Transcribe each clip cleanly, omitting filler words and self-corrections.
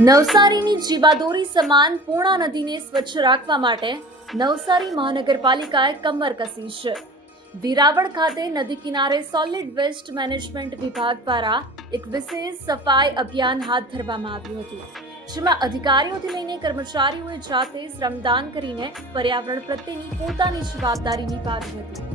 નવસારીની જીવાદોરી સમાન પૂર્ણા નદીને સ્વચ્છ રાખવા માટે નવસારી મહાનગરપાલિકાએ કમર કસી છે. વેરાવળ ખાતે નદી કિનારે સોલિડ વેસ્ટ મેનેજમેન્ટ વિભાગ દ્વારા એક વિશેષ સફાઈ અભિયાન હાથ ધરવામાં આવ્યું હતું, જેમાં અધિકારીઓથી લઈને કર્મચારીઓએ જાતે શ્રમદાન કરીને પર્યાવરણ પ્રત્યેની પોતાની જવાબદારી નિભાવી હતી.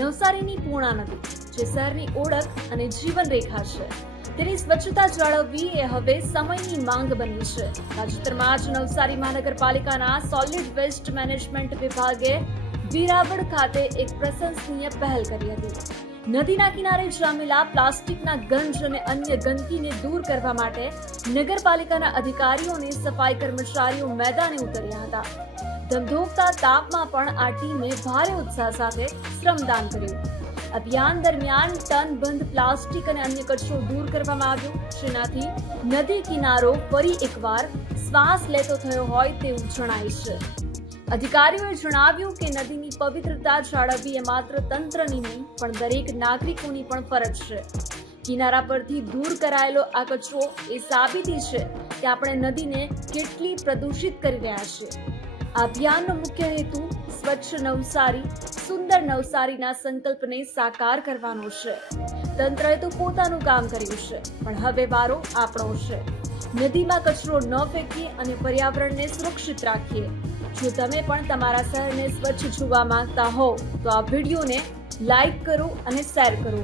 નવસારીની પૂર્ણા નદી, જે શહેરની ઓળખ અને જીવનરેખા છે, તેની સ્વચ્છતા જાળવવી એ હવે સમયની માંગ બની છે. તાજેતરમાં જ નવસારી મહાનગરપાલિકાના સોલિડ વેસ્ટ મેનેજમેન્ટ વિભાગે વેરાવળ ખાતે એક પ્રશંસનીય પહેલ કરી હતી. નદીના કિનારે જામેલા પ્લાસ્ટિકના ગંજ અને અન્ય ગંદકીને દૂર કરવા માટે નગરપાલિકાના અધિકારીઓ અને સફાઈ કર્મચારીઓ મેદાને ઉતર્યા હતા. ધમધોકતા તાપમાં પણ આ ટીમે ભારે ઉત્સાહ સાથે શ્રમદાન કર્યું. અભિયાન દરમિયાન ટનબંધ પ્લાસ્ટિક અને અન્ય કચરો દૂર કરવામાં આવ્યો, જેનાથી નદી કિનારો ફરી એકવાર શ્વાસ લેતો થયો હોય તેવું જણાય છે. અધિકારીઓએ જણાવ્યું કે નદીની પવિત્રતા જાળવવી એ માત્ર તંત્રની નહીં પણ દરેક નાગરિકોની પણ ફરજ છે. કિનારા પરથી દૂર કરાયેલો આ કચરો એ સાબિતી છે કે આપણે નદીને કેટલી પ્રદૂષિત કરી રહ્યા છીએ. આ અભિયાનનો મુખ્ય હેતુ સ્વચ્છ નવસારી, સુંદર નવસારીના સંકલ્પને સાકાર કરવાનો છે. તંત્રએ તો પોતાનું કામ કર્યું છે, પણ હવે વારો આપણો છે. નદીમાં કચરો ન ફેંકીએ અને પર્યાવરણને સુરક્ષિત રાખીએ. જો તમે પણ તમારા શહેરને સ્વચ્છ જોવા માંગતા હો તો આ વિડીયોને લાઈક કરો અને શેર કરો.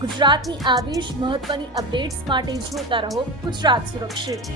ગુજરાતની આવી જ મહત્વની અપડેટ્સ માટે જોતા રહો ગુજરાત સુરક્ષિત.